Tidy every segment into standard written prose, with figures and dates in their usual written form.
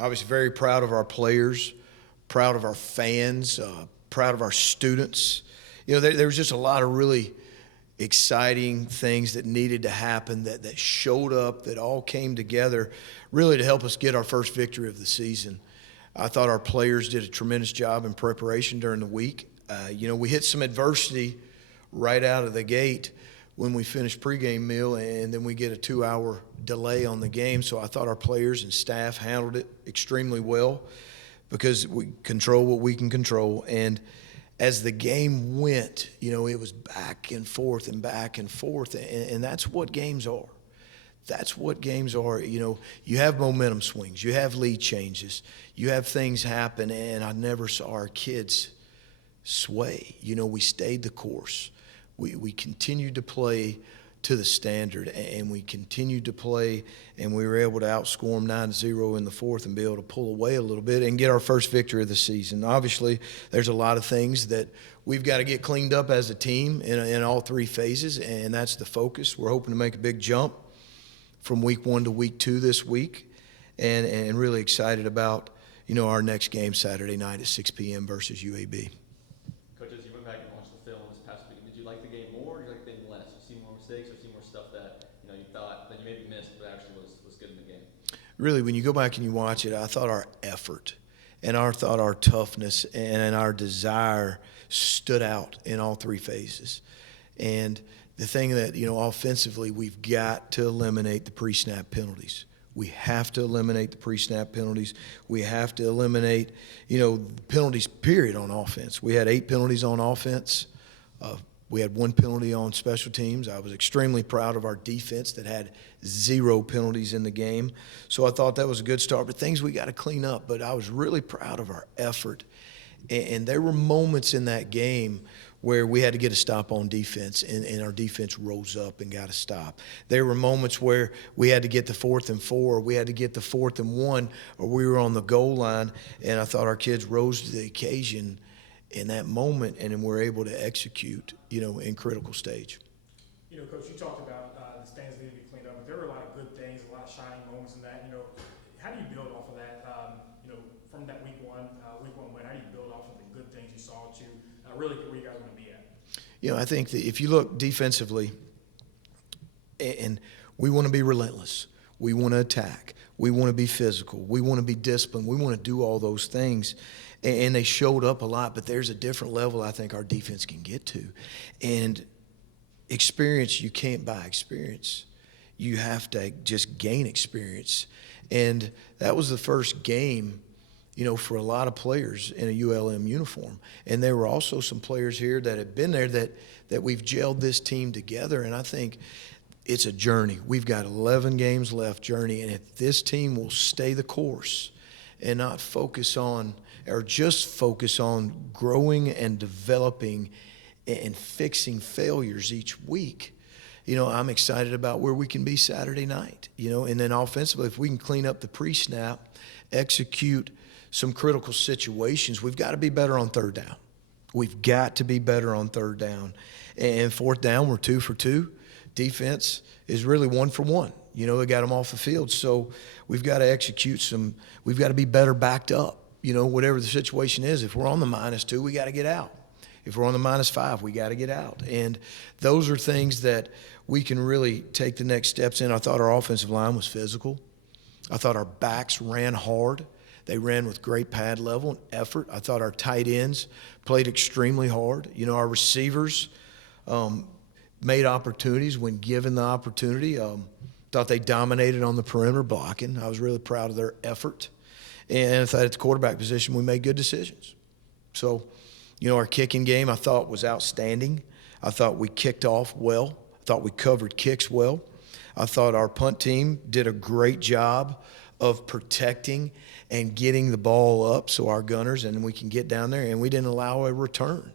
Obviously, very proud of our players, proud of our fans, proud of our students. There was just a lot of really exciting things that needed to happen that showed up, that all came together really to help us get our first victory of the season. I thought our players did a tremendous job in preparation during the week. We hit some adversity right out of the gate when we finished pregame meal, and then we get a 2-hour delay on the game. So I thought our players and staff handled it extremely well because we control what we can control. And as the game went, it was back and forth and back and forth, and that's what games are. That's what games are. You have momentum swings. You have lead changes. You have things happen, and I never saw our kids sway. We stayed the course. We continued to play to the standard, and we continued to play, and we were able to outscore them 9-0 in the fourth and be able to pull away a little bit and get our first victory of the season. Obviously, there's a lot of things that we've got to get cleaned up as a team in all three phases, and that's the focus. We're hoping to make a big jump from week 1 to week 2 this week, and really excited about, our next game Saturday night at 6 p.m. versus UAB. Coach, as you went back and watched the film this past week, did you like the game more or did you like the game less? You see more mistakes or see more stuff that you thought that you maybe missed but actually was good in the game? Really, when you go back and you watch it, I thought our effort and our toughness and our desire stood out in all three phases. And the thing that, offensively, we've got to eliminate the pre-snap penalties. We have to eliminate the pre-snap penalties. We have to eliminate, penalties, period, on offense. We had 8 penalties on offense. We had 1 penalty on special teams. I was extremely proud of our defense that had 0 penalties in the game. So I thought that was a good start. But things we got to clean up. But I was really proud of our effort. And there were moments in that game where we had to get a stop on defense, and our defense rose up and got a stop. There were moments where we had to get the 4th and 4, we had to get the 4th and 1, or we were on the goal line, and I thought our kids rose to the occasion in that moment, and then we're able to execute, in critical stage. Coach, you talked about the stands needed to be cleaned up, but there were a lot of good things, a lot of shining moments in that. How do you build off of that? From that week one win, how do you build off of the good things you saw to really where you guys want to be at? I think that if you look defensively, and we want to be relentless, we want to attack, we want to be physical, we want to be disciplined, we want to do all those things. And they showed up a lot, but there's a different level I think our defense can get to. And experience, you can't buy experience. You have to just gain experience. And that was the first game, for a lot of players in a ULM uniform. And there were also some players here that have been there that we've gelled this team together. And I think it's a journey. We've got 11 games left journey. And if this team will stay the course and not focus on, or just focus on growing and developing and fixing failures each week, I'm excited about where we can be Saturday night. And then offensively, if we can clean up the pre-snap, execute some critical situations, we've got to be better on third down. We've got to be better on third down. And fourth down, we're 2 for 2. Defense is really 1 for 1. They got them off the field. So we've got to execute we've got to be better backed up. Whatever the situation is, if we're on the -2, we got to get out. If we're on the -5, we got to get out. And those are things that we can really take the next steps in. I thought our offensive line was physical. I thought our backs ran hard. They ran with great pad level and effort. I thought our tight ends played extremely hard. Our receivers made opportunities when given the opportunity. Thought they dominated on the perimeter blocking. I was really proud of their effort. And I thought at the quarterback position we made good decisions. So, our kicking game I thought was outstanding. I thought we kicked off well. I thought we covered kicks well. I thought our punt team did a great job of protecting and getting the ball up so our gunners and we can get down there, and we didn't allow a return.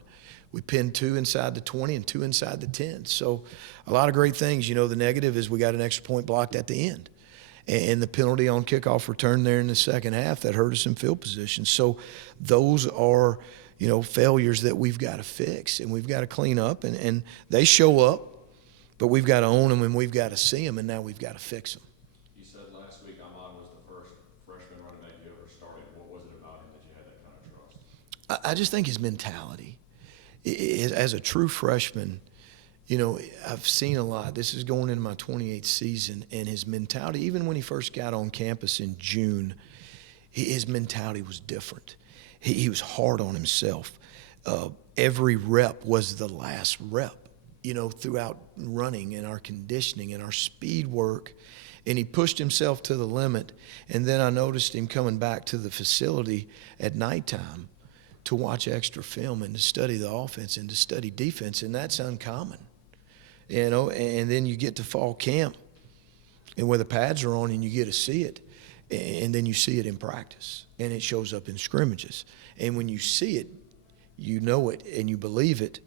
We pinned 2 inside the 20 and 2 inside the 10. So a lot of great things. The negative is we got an extra point blocked at the end. And the penalty on kickoff return there in the second half that hurt us in field position. So those are, failures that we've got to fix and we've got to clean up. And they show up, but we've got to own them and we've got to see them, and now we've got to fix them. You said last week Ahmad was the first freshman running back you ever started? What was it about him that you had that kind of trust? I just think his mentality. As a true freshman, I've seen a lot. This is going into my 28th season, and his mentality, even when he first got on campus in June, his mentality was different. He was hard on himself. Every rep was the last rep, throughout running and our conditioning and our speed work. And he pushed himself to the limit. And then I noticed him coming back to the facility at nighttime to watch extra film and to study the offense and to study defense, and that's uncommon. And then you get to fall camp, and where the pads are on and you get to see it, and then you see it in practice, and it shows up in scrimmages. And when you see it, you know it and you believe it.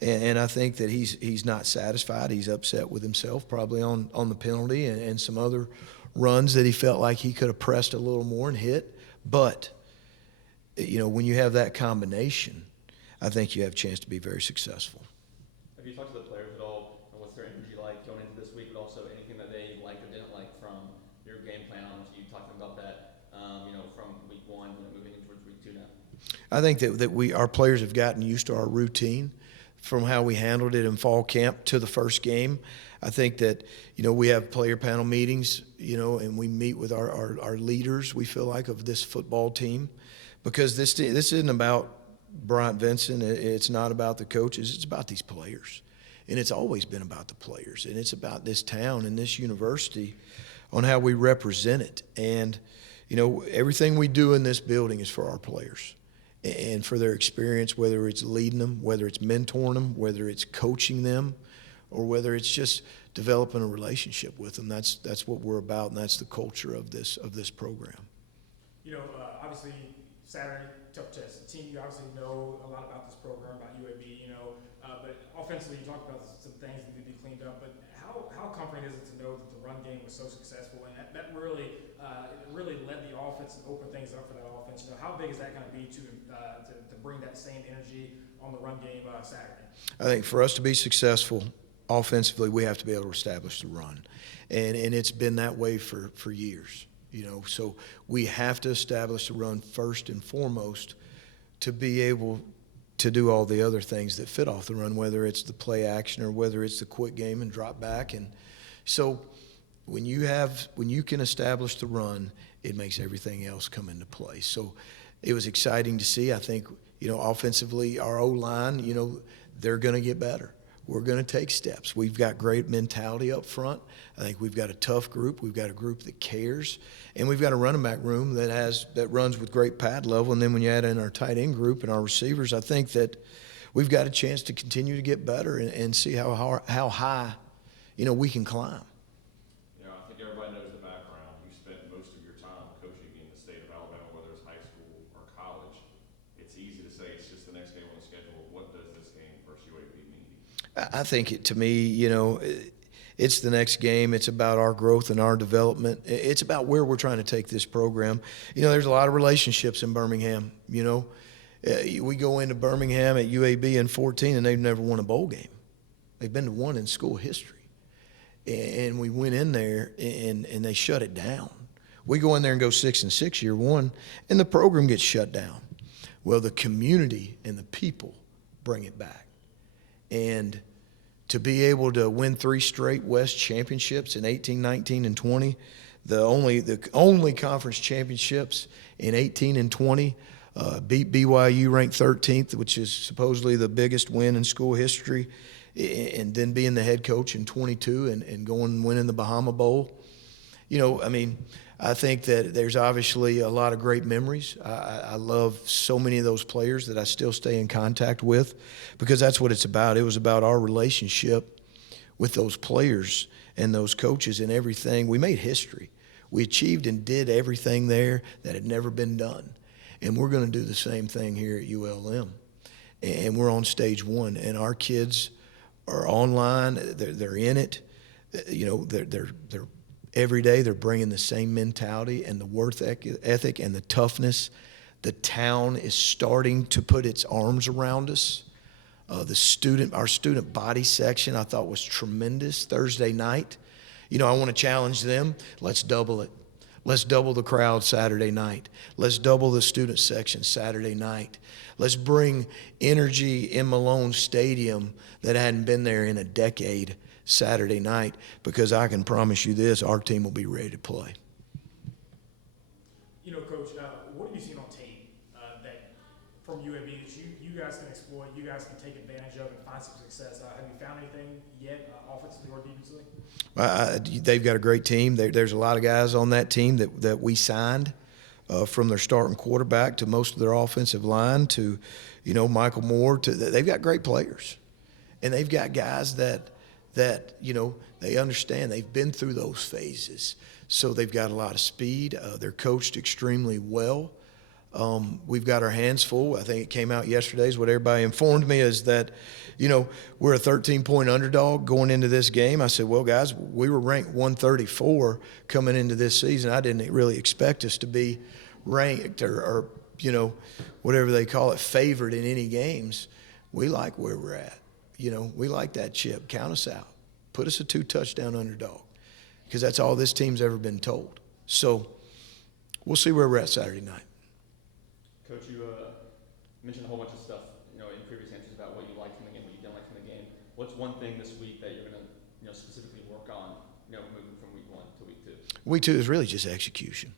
And I think that he's not satisfied. He's upset with himself probably on the penalty and some other runs that he felt like he could have pressed a little more and hit. But, when you have that combination, I think you have a chance to be very successful. Have you talked to the players at all, and what's their energy like going into this week, but also anything that they liked or didn't like from your game plan? You talking about that, from week one, moving into week two now? I think that our players have gotten used to our routine from how we handled it in fall camp to the first game. I think that, we have player panel meetings, and we meet with our leaders, we feel like, of this football team, because this isn't about Bryant Vincent. It's not about the coaches. It's about these players. And it's always been about the players. And it's about this town and this university on how we represent it. And, everything we do in this building is for our players and for their experience, whether it's leading them, whether it's mentoring them, whether it's coaching them, or whether it's just developing a relationship with them. That's what we're about, and that's the culture of this program. Obviously, Saturday, tough test. The team, you obviously know a lot about this program, about UAB, but offensively, you talked about some things that need to be cleaned up. But how comforting is it to know that the run game was so successful, and that really led the offense and opened things up for that offense? How big is that going to be to bring that same energy on the run game Saturday? I think for us to be successful offensively, we have to be able to establish the run, and it's been that way for years. So we have to establish the run first and foremost to be able to do all the other things that fit off the run, whether it's the play action or whether it's the quick game and drop back. And so when you can establish the run, it makes everything else come into play. So it was exciting to see. I think, offensively, our O-line, they're going to get better. We're going to take steps. We've got great mentality up front. I think we've got a tough group. We've got a group that cares. And we've got a running back room that runs with great pad level. And then when you add in our tight end group and our receivers, I think that we've got a chance to continue to get better and see how high, we can climb. I think everybody knows the background. You spent most of your time coaching in the state of Alabama, whether it's high school or college. It's easy to say it's just the next game on the schedule. What does this game versus UAB mean? I think to me, it's the next game. It's about our growth and our development. It's about where we're trying to take this program. There's a lot of relationships in Birmingham. We go into Birmingham at UAB in 14, and they've never won a bowl game. They've been to one in school history. And we went in there, and they shut it down. We go in there and go 6-6 year one, and the program gets shut down. Well, the community and the people bring it back. And to be able to win 3 straight West championships in 18, 19, and 20, the only conference championships in 18 and 20, beat BYU ranked 13th, which is supposedly the biggest win in school history, and then being the head coach in 22 and going and winning the Bahama Bowl. I think that there's obviously a lot of great memories. I love so many of those players that I still stay in contact with, because that's what it's about. It was about our relationship with those players and those coaches and everything. We made history. We achieved and did everything there that had never been done. And we're going to do the same thing here at ULM. And we're on stage one, and our kids are online. They're in it. They're every day they're bringing the same mentality and the work ethic and the toughness. The town is starting to put its arms around us. Our student body section, I thought, was tremendous Thursday night. I want to challenge them. Let's double it. Let's double the crowd Saturday night. Let's double the student section Saturday night. Let's bring energy in Malone Stadium that hadn't been there in a decade Saturday night, because I can promise you this, our team will be ready to play. You know, Coach, what have you seen on tape that from UAB that you guys can exploit, you guys can take advantage of and find some success? Have you found anything yet, offensively or defensively? They've got a great team. There's a lot of guys on that team that we signed, from their starting quarterback to most of their offensive line to, Michael Moore. They've got great players, and they've got guys that they understand. They've been through those phases, so they've got a lot of speed. They're coached extremely well. We've got our hands full. I think it came out yesterday is what everybody informed me, is that, we're a 13-point underdog going into this game. I said, well, guys, we were ranked 134 coming into this season. I didn't really expect us to be ranked or whatever they call it, favored in any games. We like where we're at. We like that chip. Count us out. Put us a 2-touchdown underdog, because that's all this team's ever been told. So we'll see where we're at Saturday night. Coach, you mentioned a whole bunch of stuff, in previous answers about what you liked from the game, what you didn't like from the game. What's one thing this week that you're going to, specifically work on, moving from week 1 to week 2? Week 2 is really just execution.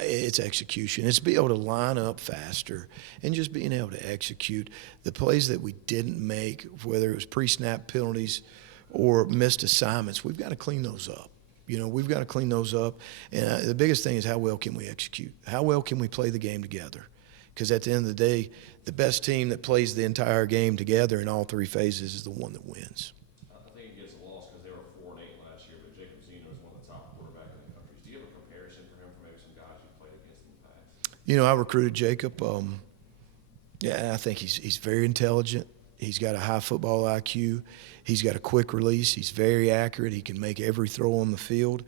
It's execution. It's being able to line up faster and just being able to execute the plays that we didn't make, whether it was pre-snap penalties or missed assignments. We've got to clean those up. We've got to clean those up. And the biggest thing is, how well can we execute? How well can we play the game together? Because at the end of the day, the best team that plays the entire game together in all 3 phases is the one that wins. I think it gets lost because they were 4-8 last year, but Jacob Zeno is one of the top quarterbacks in the country. Do you have a comparison for him from maybe some guys you played against in the past? I recruited Jacob. I think he's very intelligent. He's got a high football IQ. He's got a quick release. He's very accurate. He can make every throw on the field.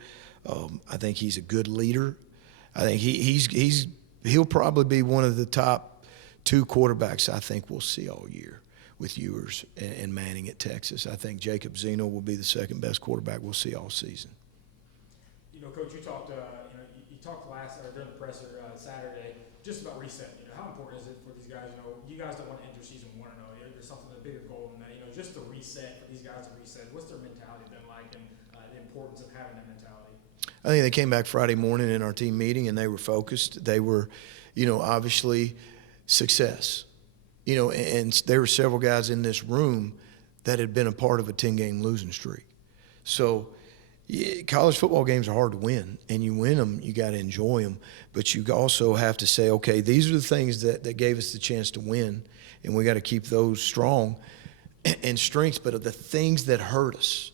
I think he's a good leader. I think he'll probably be one of the top 2 quarterbacks I think we'll see all year with Ewers and Manning at Texas. I think Jacob Zeno will be the second best quarterback we'll see all season. Coach, you talked, you talked during the presser Saturday just about reset. How important is it for these guys? You guys don't want to enter season 1-0. There's something, a bigger goal than that. Just to reset, for these guys to reset. What's their mentality been like, and the importance of having that mentality? I think they came back Friday morning in our team meeting, and they were focused. They were, obviously success. And there were several guys in this room that had been a part of a 10-game losing streak. So college football games are hard to win, and you win them, you got to enjoy them. But you also have to say, okay, these are the things that gave us the chance to win, and we got to keep those strong and strengths. But of the things that hurt us,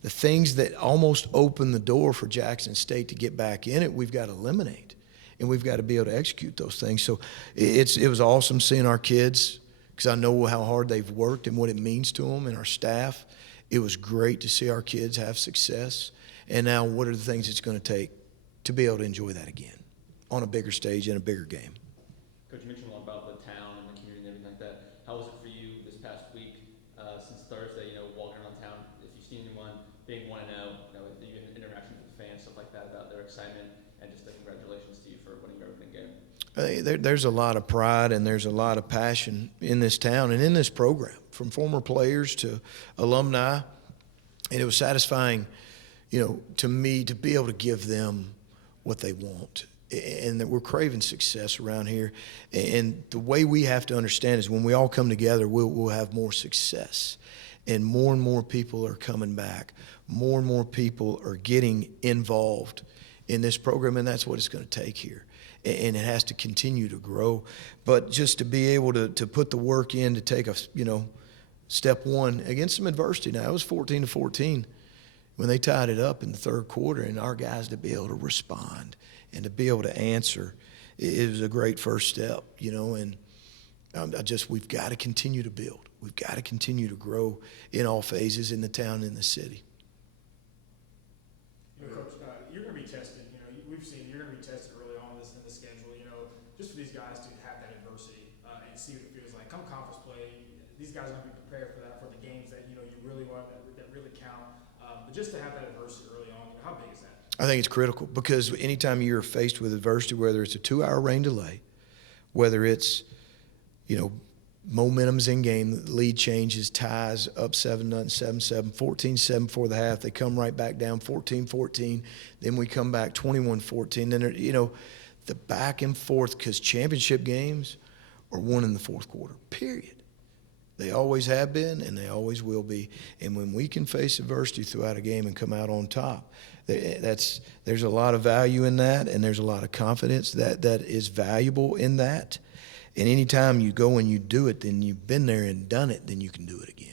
the things that almost opened the door for Jackson State to get back in it, we've got to eliminate, and we've got to be able to execute those things. So it was awesome seeing our kids, because I know how hard they've worked and what it means to them and our staff. It was great to see our kids have success. And now what are the things it's going to take to be able to enjoy that again on a bigger stage in a bigger game? Coach, you mentioned a lot about the town and the community and everything like that. How was it for you this past week, since Thursday, walking around town? If you've seen anyone being 1-0, if you had interactions with fans, stuff like that, about their excitement, and just congratulations to you for winning everything game. There's a lot of pride and there's a lot of passion in this town and in this program, from former players to alumni. And it was satisfying, to me, to be able to give them what they want. And that we're craving success around here. And the way we have to understand is when we all come together, we'll have more success. And more people are coming back. More and more people are getting involved in this program, and that's what it's going to take here. And it has to continue to grow. But just to be able to put the work in to take a, step one against some adversity. Now, it was 14-14 when they tied it up in the third quarter, and our guys to be able to respond and to be able to answer, it was a great first step, and we've got to continue to build. We've got to continue to grow in all phases in the town and in the city. Coach, you're going to be tested. We've seen you're going to be tested early on in the schedule. Just for these guys to have that adversity and see what it feels like. Come conference play, these guys are going to be prepared for that, for the games that you really want, that really count. But just to have that adversity early on, how big is that? I think it's critical because anytime you're faced with adversity, whether it's a 2-hour rain delay, whether it's, momentum's in game, the lead changes, ties, up 7-0, 7-7, 14-7 before the half. They come right back down 14-14. Then we come back 21-14. Then, the back and forth, because championship games are won in the fourth quarter, period. They always have been, and they always will be. And when we can face adversity throughout a game and come out on top, there's a lot of value in that, and there's a lot of confidence that is valuable in that. And anytime you go and you do it, then you've been there and done it, then you can do it again.